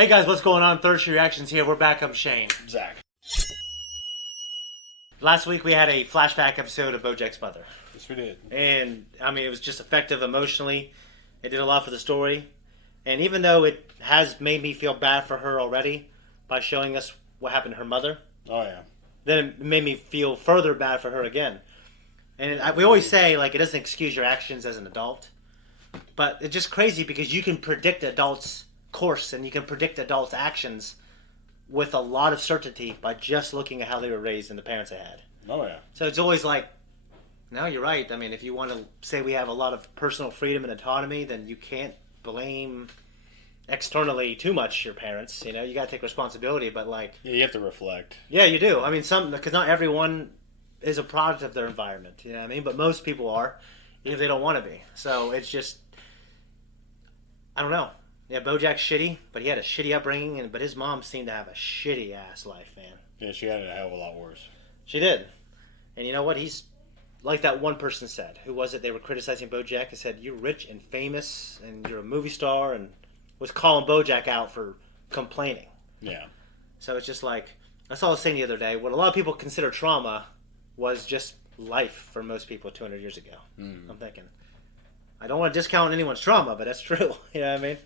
Hey guys, what's going on? Third Street Reactions here. We're back. I'm Shane. Zack. Last week we had a flashback episode of BoJack's mother. Yes, we did. And, I mean, it was just effective emotionally. It did a lot for the story. And even though it has made me feel bad for her already by showing us what happened to her mother. Oh, yeah. Then it made me feel further bad for her again. And we always say, like, it doesn't excuse your actions as an adult. But it's just crazy because you can predict adults' course and you can predict adults' actions with a lot of certainty by just looking at how they were raised and the parents they had. Oh, yeah. So it's always like, no, you're right. I mean, if you want to say we have a lot of personal freedom and autonomy, then you can't blame externally too much your parents. You know, you got to take responsibility, but like... Yeah, you have to reflect. Yeah, you do. I mean, because not everyone is a product of their environment, you know what I mean? But most people are, even if they don't want to be. So it's just... I don't know. Yeah, BoJack's shitty, but he had a shitty upbringing, but his mom seemed to have a shitty-ass life, man. Yeah, she had it a hell of a lot worse. She did. And you know what? He's... Like that one person said. Who was it? They were criticizing BoJack and said, you're rich and famous, and you're a movie star, and was calling BoJack out for complaining. Yeah. So it's just like... I saw this thing the other day. What a lot of people consider trauma was just life for most people 200 years ago. I'm thinking... I don't want to discount anyone's trauma, but that's true. You know what I mean?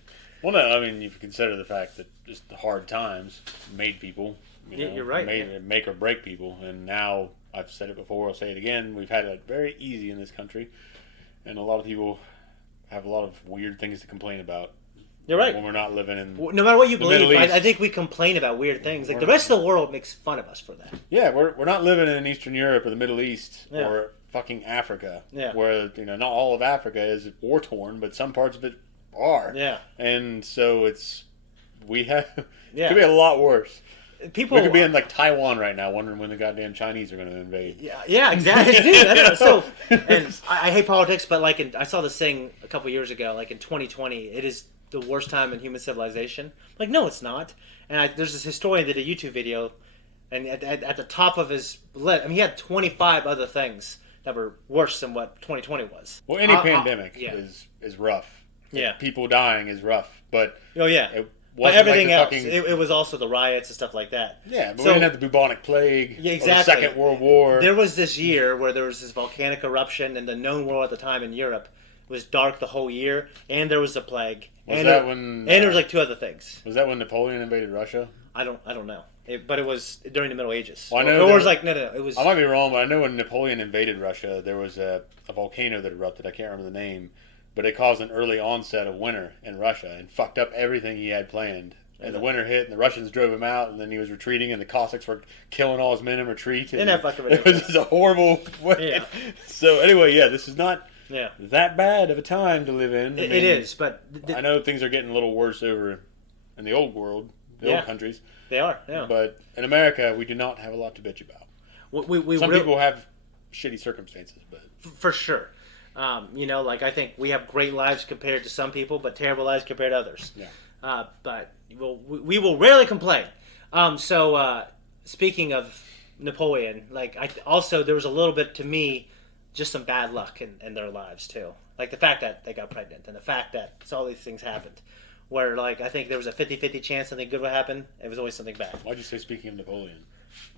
Well, no, I mean, you consider the fact that just the hard times made people. You're right. Make or break people. And now, I've said it before, I'll say it again, we've had it very easy in this country. And a lot of people have a lot of weird things to complain about. You're right. When we're not living in no matter what you the believe, Middle East. I think we complain about weird things. Like the rest of the world makes fun of us for that. Yeah, we're not living in Eastern Europe or the Middle East Yeah. or fucking Africa. Yeah. Where, not all of Africa is war-torn, but some parts of it are. Yeah. And so Yeah. It could be a lot worse. People We could be in like Taiwan right now, wondering when the goddamn Chinese are going to invade. Yeah, exactly. Dude, I know. So, and I hate politics, but like I saw this thing a couple years ago. Like in 2020, it is the worst time in human civilization. Like, no, it's not. And there's this historian that did a YouTube video, and at the top of his list, I mean, he had 25 other things that were worse than what 2020 was. Well, any pandemic yeah. is rough. Yeah. People dying is rough, but Oh yeah. it But wasn't everything like else, fucking, it was also the riots and stuff like that. Yeah, but So- we didn't have the bubonic plague. Yeah, Or exactly. the Second World War. There was this year where there was this volcanic eruption, and the known world at the time in Europe was dark the whole year, and there was a plague. Was and that when? there was like two other things. Was that when Napoleon invaded Russia? I don't know. But it was during the Middle Ages. Well, I know Or it there- was like no. It was. I might be wrong, but I know when Napoleon invaded Russia, there was a volcano that erupted. I can't remember the name, but it caused an early onset of winter in Russia and fucked up everything he had planned. And the winter hit, and the Russians drove him out, and then he was retreating, and the Cossacks were killing all his men in retreat. Isn't that fucking It ridiculous? was just a horrible way. Yeah. So anyway, yeah, this is not Yeah. that bad of a time to live in. It is, but I know things are getting a little worse over in the old world, Yeah. old countries. they are. Yeah. But in America, we do not have a lot to bitch about. we Some people have shitty circumstances, but for sure. Like I think we have great lives compared to some people, but terrible lives compared to others. yeah. But we will rarely complain. Speaking of Napoleon, like there was a little bit to me, just some bad luck in their lives too. Like the fact that they got pregnant and the fact that all these things happened. Where like I think there was a 50-50 chance something good would happen. It was always something bad. Why'd you say speaking of Napoleon?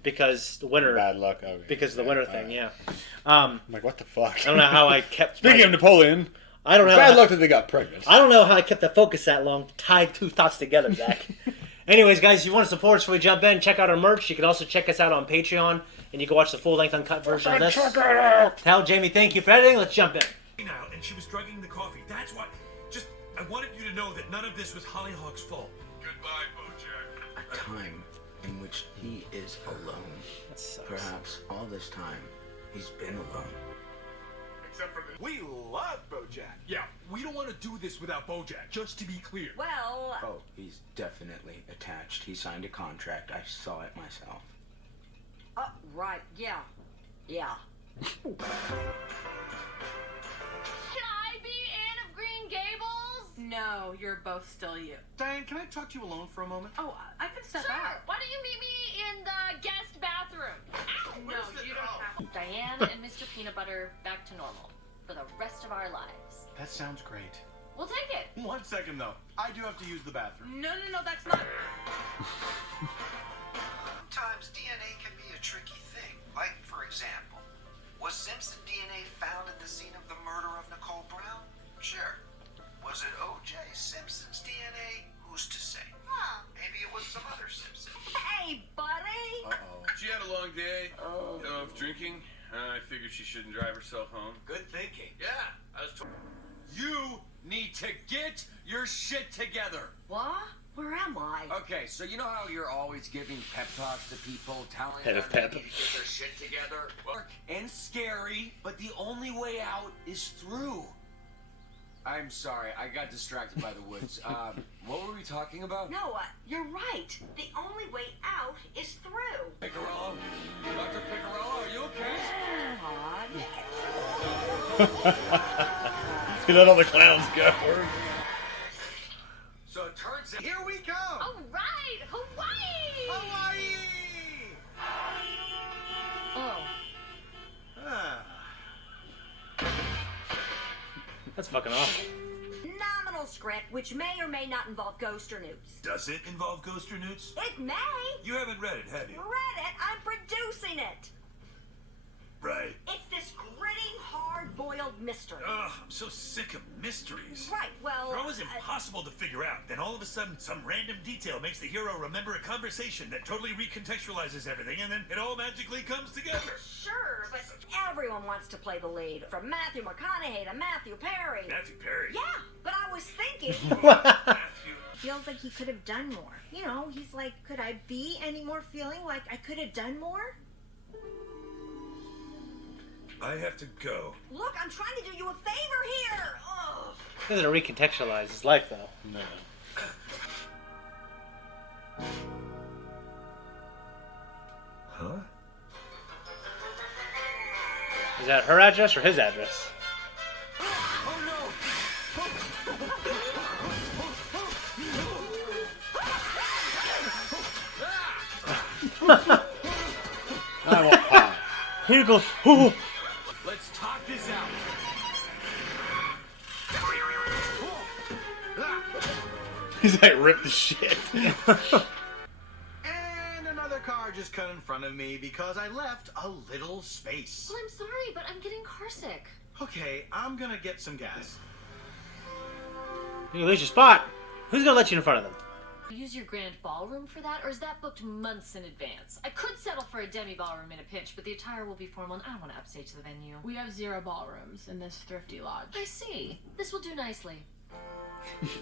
Because the winter. Bad luck. Okay. Because of the winter thing, right. yeah. I'm like, what the fuck? I don't know how I kept. Speaking of Napoleon, I don't know. bad luck that they got pregnant. I don't know how I kept the focus that long, tied two thoughts together, Zach. Anyways, guys, if you want to support us before we jump in, check out our merch. You can also check us out on Patreon, and you can watch the full-length uncut version of this. Check it out. Tell Jamie, thank you for editing. Let's jump in. Now, and she was drugging the coffee. That's why. Just, I wanted you to know that none of this was Hollyhock's fault. Goodbye, BoJack. A time in which he is alone. That sucks. Perhaps all this time, he's been alone. Except for the... We love BoJack. Yeah, we don't want to do this without BoJack, just to be clear. Well, Oh, he's definitely attached. He signed a contract. I saw it myself. right, yeah. Yeah. Can I be Anne of Green Gables? No, you're both still you. Diane, can I talk to you alone for a moment? Oh, I can step Sure. out. Why don't you meet me in the guest bathroom? No, you don't have to. Diane and Mr. Peanut Butter back to normal for the rest of our lives. That sounds great. We'll take it. 1 second, though. I do have to use the bathroom. No, that's not. Sometimes DNA can be a tricky thing. Like, for example, was Simpson DNA found at the scene of the murder of Nicole Brown? Sure. Was it O.J. Simpson's DNA? Who's to say? Huh. Maybe it was some other Simpson. Hey, buddy! Uh-oh. She had a long day. Of drinking. I figured she shouldn't drive herself home. Good thinking. Yeah, I was told. You need to get your shit together. What? Where am I? Okay, so you know how you're always giving pep talks to people, telling Head them of they pep. need to get their shit together? And scary, but the only way out is through. I'm sorry, I got distracted by the woods. What were we talking about? No, you're right. The only way out is through. Picarello? Dr. Picarello, are you okay? He let all the clowns go. So it turns out... Here we go! All right, Hawaii! Hawaii! Oh. Ah. That's fucking awful. Nominal script, which may or may not involve ghost or newts. Does it involve ghost or newts? It may. You haven't read it, have you? Read it. I'm producing it. Right. It's this gritty, hard-boiled mystery. Ugh, I'm so sick of mysteries. Right, well... They're always impossible to figure out. Then all of a sudden, some random detail makes the hero remember a conversation that totally recontextualizes everything, and then it all magically comes together. Sure, but everyone wants to play the lead. From Matthew McConaughey to Matthew Perry. Matthew Perry. Yeah, but I was thinking... Matthew. Feels like he could have done more. You know, he's like, could I be any more feeling like I could have done more? I have to go. Look, I'm trying to do you a favor here. Ugh. He doesn't recontextualize his life, though. No. Huh? Is that her address or his address? I want pie. Here goes. Ooh. Let's talk this out. He's like, rip the shit. And another car just cut in front of me because I left a little space. Well, I'm sorry, but I'm getting carsick. Okay, I'm gonna get some gas. You lose your spot. Who's gonna let you in front of them? Use your grand ballroom for that, or is that booked months in advance? I could settle for a demi-ballroom in a pinch, but the attire will be formal and I don't want to upstage the venue. We have 0 ballrooms in this thrifty lodge. I see. This will do nicely. Didn't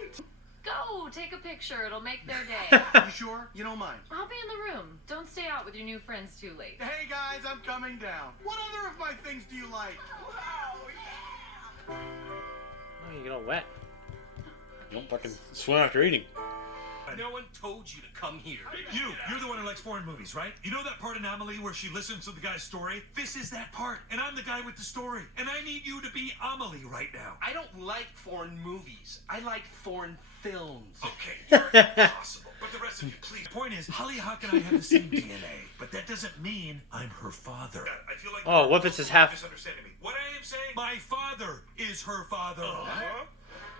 you? Go, take a picture. It'll make their day. You sure? You don't mind? I'll be in the room. Don't stay out with your new friends too late. Hey guys, I'm coming down. What other of my things do you like? Oh, you get all wet. Don't fucking swim after eating. No one told you to come here. You're the one who likes foreign movies, right? You know that part in Amelie where she listens to the guy's story? This is that part, and I'm the guy with the story. And I need you to be Amelie right now. I don't like foreign movies. I like foreign films. Okay, you're impossible. But the rest of you, please. The point is, Hollyhock and I have the same DNA, but that doesn't mean I'm her father. I feel like Oh, what if it's his half? misunderstanding me. What I am saying, my father is her father.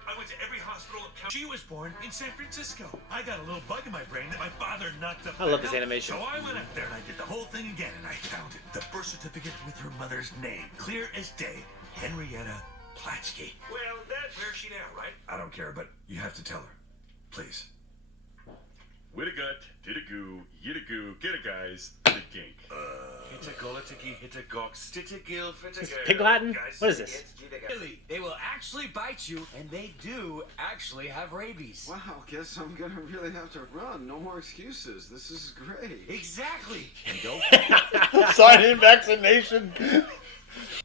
I went to every hospital in She was born in San Francisco. I got a little bug in my brain that my father knocked up. I love this animation. So I went up there and I did the whole thing again, and I found it. The birth certificate with her mother's name, clear as day, Henrietta Platsky. Well, where's she now, right? I don't care, but you have to tell her, please. With a gut, did a goo, yit a goo, get a guys, did a gink. Hit a golitiki, hit a gawk, stit a gill, fit a Is this girl. pig Latin? Guys, What is this? Really, they will actually bite you, and they do actually have rabies. Wow, guess I'm gonna really have to run. No more excuses. This is great. Exactly. And don't. Sign in vaccination.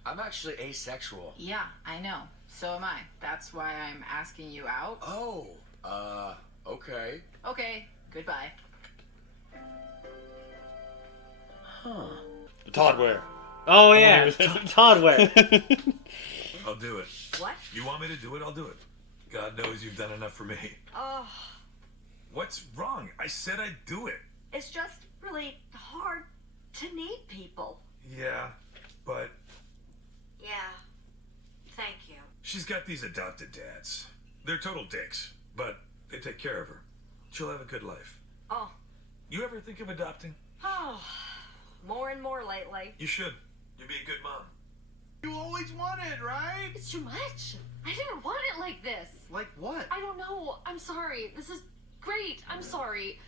I'm actually asexual. Yeah, I know. So am I. That's why I'm asking you out. Oh, okay. Okay, goodbye. Huh. Toddware. Oh yeah, Toddware. I'll do it. What? You want me to do it? I'll do it. God knows you've done enough for me. Oh, What's wrong? I said I'd do it. it's just really hard to need people. Yeah, but Yeah. Thank you. she She's got these adopted dads. They're total dicks, but they take care of her. She'll have a good life. Oh. You ever think of adopting? Oh. More and more lately. You should. You'd be a good mom. You always wanted, right? It's too much. I didn't want it like this. Like what? I don't know. I'm sorry. This is great. I'm sorry.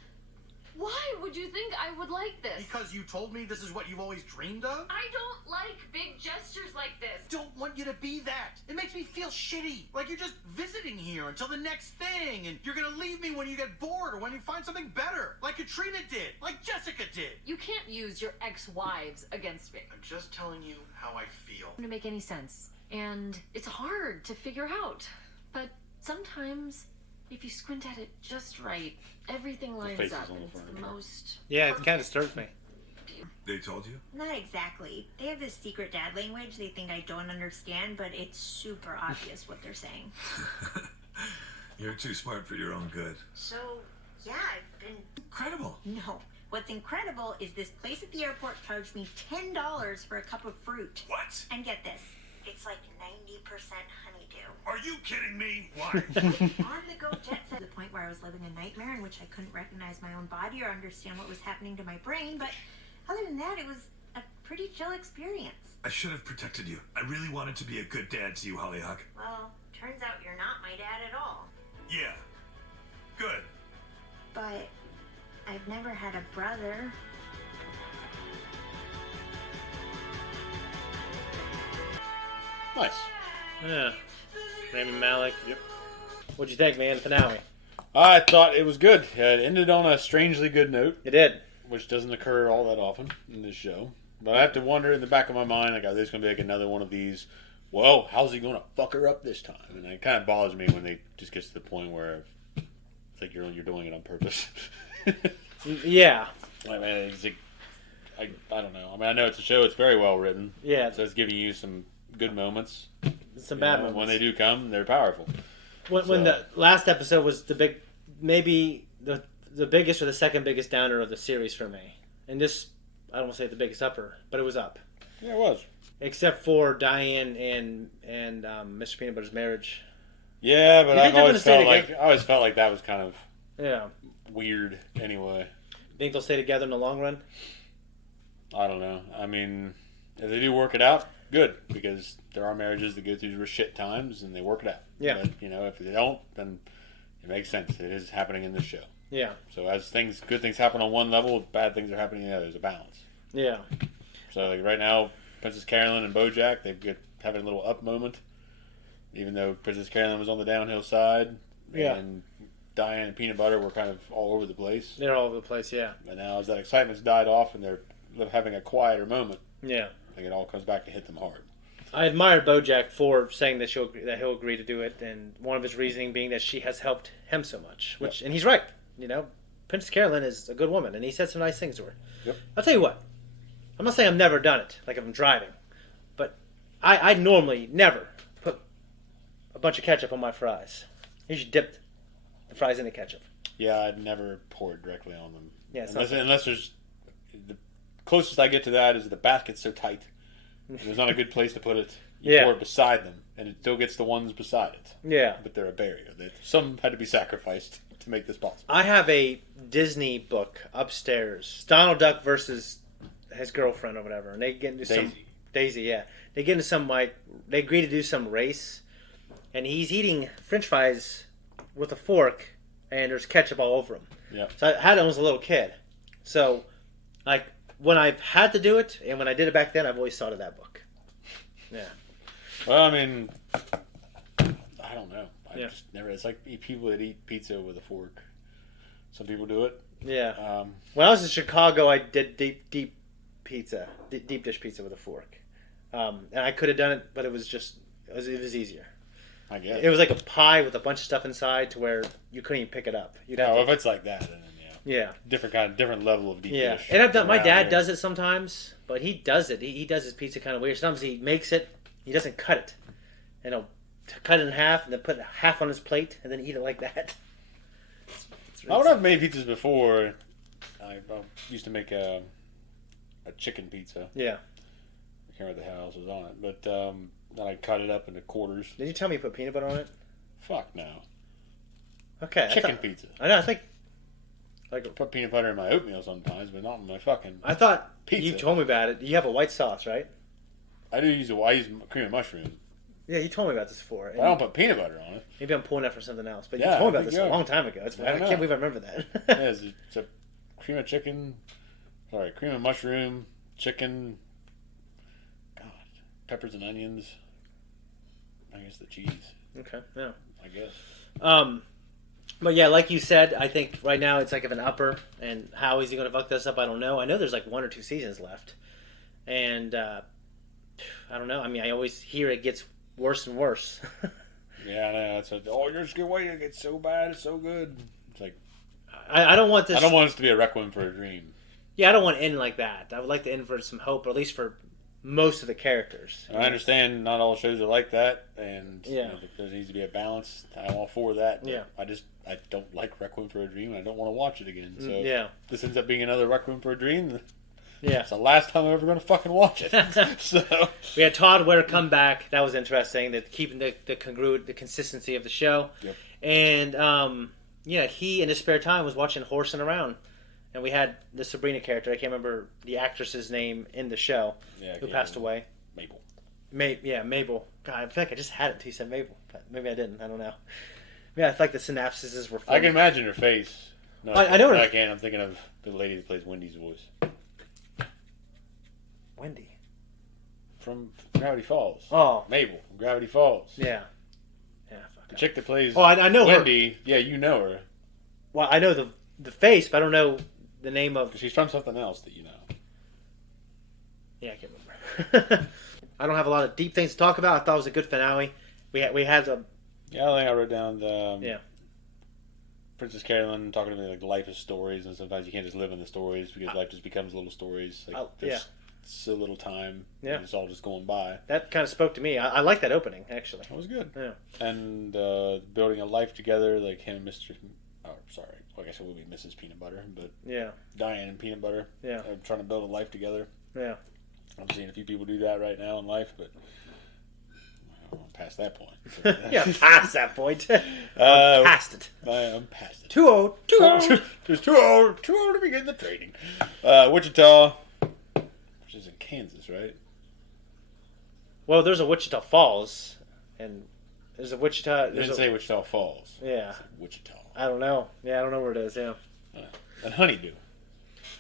Why would you think I would like this? Because you told me this is what you've always dreamed of? I don't like big gestures like this. Don't want you to be that. It makes me feel shitty. Like you're just visiting here until the next thing, and you're gonna leave me when you get bored or when you find something better. Like Katrina did. Like Jessica did. You can't use your ex-wives against me. I'm just telling you how I feel. To make any sense. And it's hard to figure out. But sometimes, if you squint at it just right, everything lines up and it's the most... Yeah, it kind of disturbs me. They told you? Not exactly. They have this secret dad language they think I don't understand, but it's super obvious what they're saying. You're too smart for your own good. So, yeah, I've been... Incredible. No. What's incredible is this place at the airport charged me $10 for a cup of fruit. What? And get this. It's like 90% honeydew. Are you kidding me? Why? On the go jet set to the point where I was living a nightmare in which I couldn't recognize my own body or understand what was happening to my brain, but other than that, it was a pretty chill experience. I should have protected you. I really wanted to be a good dad to you, Hollyhock. Well, turns out you're not my dad at all. Yeah. Good. But I've never had a brother. Nice. Yeah. Rami Malek. Yep. What'd you think, man? Finale. I thought it was good. It ended on a strangely good note. It did. Which doesn't occur all that often in this show. But I have to wonder in the back of my mind, like, there's going to be like another one of these, well, how's he going to fuck her up this time? And it kind of bothers me when they just get to the point where it's like you're doing it on purpose. Yeah. I mean, it's like, I don't know. I mean, I know it's a show. It's very well written. Yeah. So it's giving you some good moments. Some bad moments. When they do come, they're powerful. When the last episode was maybe the biggest or the second biggest downer of the series for me. And this, I don't want to say the biggest upper, but it was up. Yeah, it was. Except for Diane and Mr. Peanut Butter's marriage. Yeah, but I always felt like that was kind of weird anyway. Think they'll stay together in the long run? I don't know. I mean, if they do work it out, good, because there are marriages that go through shit times and they work it out. Yeah. But, if they don't, then it makes sense. It is happening in this show. Yeah. So as good things happen on one level, bad things are happening in the other. There's a balance. Yeah. So like right now, Princess Carolyn and BoJack, they've having a little up moment, even though Princess Carolyn was on the downhill side. Yeah. And Diane and Peanut Butter were kind of all over the place. They're all over the place, yeah. And now as that excitement's died off and they're having a quieter moment, yeah, I think it all comes back to hit them hard. I admired BoJack for saying that he'll agree to do it, and one of his reasoning being that she has helped him so much. And he's right. Princess Carolyn is a good woman, and he said some nice things to her. Yep. I'll tell you what. I'm not saying I've never done it, like if I'm driving, but I normally never put a bunch of ketchup on my fries. I usually dip the fries in the ketchup. Yeah, I'd never pour it directly on them. Yeah, unless there's the closest I get to that is the basket's so tight. There's not a good place to put it. You pour it beside them, and it still gets the ones beside it. Yeah. But they're a barrier. Some had to be sacrificed to make this possible. I have a Disney book upstairs. Donald Duck versus his girlfriend or whatever. And they get into Daisy, yeah. They get into they agree to do some race. And he's eating french fries with a fork, and there's ketchup all over him. Yeah. So I had it when I was a little kid. So, when I've had to do it, and when I did it back then, I've always thought of that book. Yeah. Well, I mean, I don't know. I just never. It's like people that eat pizza with a fork. Some people do it. Yeah. When I was in Chicago, I did deep dish pizza with a fork, and I could have done it, but it was easier. I guess it was like a pie with a bunch of stuff inside, to where you couldn't even pick it up. If it's like that, then yeah, different level of deep dish. And I've done. My dad does it sometimes, but he does it. He does his pizza kind of weird. Sometimes he makes it. He doesn't cut it, and he'll cut it in half, and then put half on his plate, and then eat it like that. When I've made pizzas before, I used to make a chicken pizza. Yeah. I can't remember what the hell else was on it, but Then I cut it up into quarters. Did you tell me you put peanut butter on it? Fuck no. Okay. Chicken pizza. I know. I think. I put peanut butter in my oatmeal sometimes, but not in my fucking. I thought pizza. You told me about it. You have a white sauce, right? I use cream of mushroom. Yeah, you told me about this before. I don't put peanut butter on it. Maybe I'm pulling that from something else, but Yeah, you told me I about this think a long time ago. I can't believe I remember that. Yeah, it's a cream of chicken. Sorry, cream of mushroom, chicken. God, peppers and onions. I guess the cheese. Okay, yeah. I guess. But yeah, like you said, I think right now it's like of an upper, and how is he going to fuck this up? I don't know. I know there's like 1 or 2 seasons left, and I don't know. I mean, I always hear it gets worse and worse. Yeah, I know. It's like, oh, you're just gonna wait. It gets so bad. It's so good. It's like I don't want this. I don't want this to be a requiem for a dream. Yeah, I don't want to end like that. I would like to end for some hope, or at least for most of the characters. I understand not all shows are like that, and yeah, there needs to be a balance. I'm all for that. Yeah, I don't like Requiem for a Dream, and I don't want to watch it again. So yeah, this ends up being another Requiem for a Dream. Yeah, it's the last time I'm ever going to fucking watch it. So we had Todd Ware come back. That was interesting. That keeping the consistency of the show. Yep. And yeah, he in his spare time was watching Horsing Around, and we had the Sabrina character. I can't remember the actress's name in the show. Yeah, who passed away. Mabel. Mabel. God, I feel like I just had it until you said Mabel, but maybe I didn't. I don't know. Yeah, I feel like the synapses were. I can imagine her face. No, I know. I can't. I'm thinking of the lady that plays Wendy's voice. Wendy. From Gravity Falls. Oh. Mabel from Gravity Falls. Yeah. Yeah. The chick that plays I know Wendy. her. Yeah, you know her. Well, I know the face, but I don't know the name of... She's from something else that you know. Yeah, I can't remember. I don't have a lot of deep things to talk about. I thought it was a good finale. We had a... Yeah, I think I wrote down the... yeah. Princess Carolyn talking about like life is stories, and sometimes you can't just live in the stories because life just becomes little stories. Like there's so little time. Yeah. It's all just going by. That kind of spoke to me. I like that opening, actually. That was good. Yeah. And building a life together, like him and Mr. Oh, sorry. Well, I guess it would be Mrs. Peanut Butter, but yeah, Diane and Peanut Butter. Yeah. Trying to build a life together. Yeah. I'm seeing a few people do that right now in life, but I'm past that point. Yeah, past that point. I'm past it. I'm past it. Too old. Just too old to begin the training. Wichita, which is in Kansas, right? Well, there's a Wichita Falls, and there's a Wichita. They didn't say Wichita Falls. Yeah. Wichita. I don't know. Yeah, I don't know where it is. Yeah. And honeydew.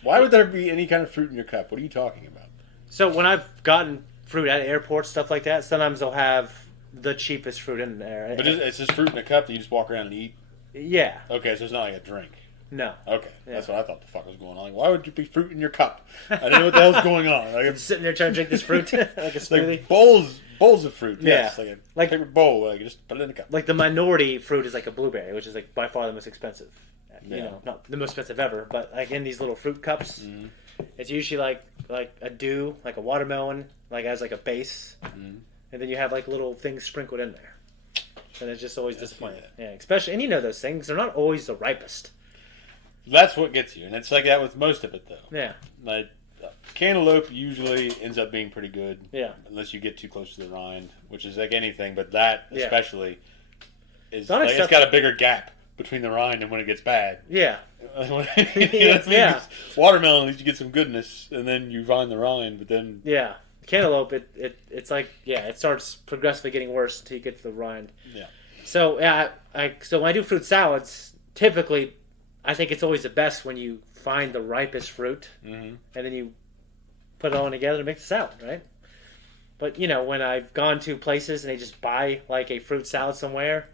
Why would there be any kind of fruit in your cup? What are you talking about? So when I've gotten fruit at airports, stuff like that, sometimes they'll have the cheapest fruit in there. But it's just fruit in a cup that you just walk around and eat? Yeah. Okay, so it's not like a drink. No. Okay, that's what I thought the fuck was going on. Like, why would you be fruit in your cup? I didn't know what the hell's going on. Like, I'm sitting there trying to drink this fruit like a smoothie. Like bowls of fruit. Yeah. Yes, like a paper bowl. Like just put it in a cup. Like the minority fruit is like a blueberry, which is like by far the most expensive. Yeah. You know, not the most expensive ever, but like in these little fruit cups, it's usually like a dew, like a watermelon, like as like a base, and then you have like little things sprinkled in there, and it's just always disappointing. Yeah, especially, and you know those things, they're not always the ripest. That's what gets you, and it's like that with most of it, though. Yeah. Like cantaloupe usually ends up being pretty good. Yeah. Unless you get too close to the rind, which is like anything, but that especially is Not like, it's got a bigger gap between the rind and when it gets bad. Yeah. You know what I mean? Yeah. Watermelon, at least you get some goodness, and then you find the rind, but then yeah, cantaloupe, it's like it starts progressively getting worse until you get to the rind. Yeah. So so when I do fruit salads, typically, I think it's always the best when you find the ripest fruit, and then you put it all together to make the salad, right? But you know, when I've gone to places and they just buy like a fruit salad somewhere,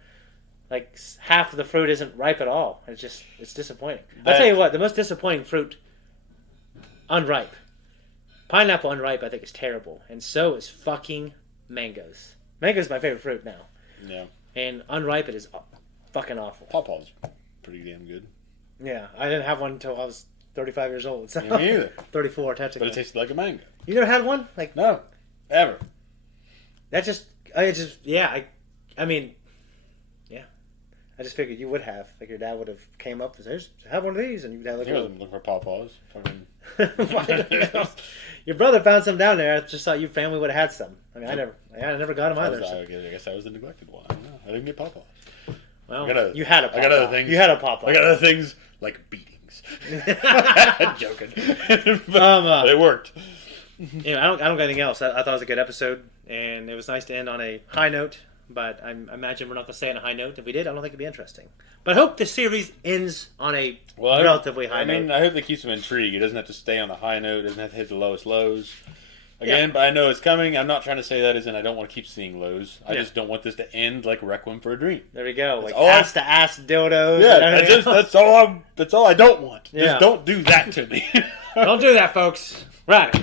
like half of the fruit isn't ripe at all. It's disappointing. I'll tell you what, the most disappointing fruit, unripe. Pineapple unripe, I think, is terrible, and so is fucking mangoes. Mango's my favorite fruit now. Yeah. And unripe, it is fucking awful. Pawpaw's pretty damn good. Yeah, I didn't have one until I was 35 years old. So. Me neither. 34, technically. But it tasted like a mango. You never had one? Like no, ever. I mean, yeah. I just figured you would have. Like your dad would have came up and said, "Have one of these," and you'd have like. He wasn't looking for pawpaws. Your brother found some down there. I just thought your family would have had some. I mean, I never got them either. I guess I was the neglected one. I don't know. I didn't get pawpaws. Well, you had a pawpaw. I got other things. You had a pawpaw. I got other things like beatings. I'm joking. But it worked. Anyway, I don't got anything else. I thought it was a good episode, and it was nice to end on a high note. But I imagine we're not going to stay on a high note. If we did, I don't think it'd be interesting. But I hope the series ends on a relatively high note. I hope that keeps them intrigued. It doesn't have to stay on the high note. It doesn't have to hit the lowest lows. Again, but I know it's coming. I'm not trying to say that as in I don't want to keep seeing lows. I just don't want this to end like Requiem for a Dream. There we go. Like ass to ass dildos. Yeah, that's all I don't want. Yeah. Just don't do that to me. Don't do that, folks. Right.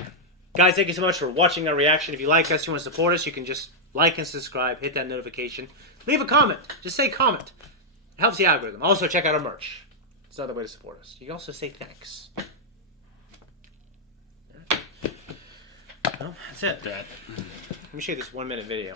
Guys, thank you so much for watching our reaction. If you like us, you want to support us, you can just like and subscribe, hit that notification. Leave a comment. Just say comment. It helps the algorithm. Also, check out our merch. It's another way to support us. You can also say thanks. Well, that's it. Let me show you this 1-minute video.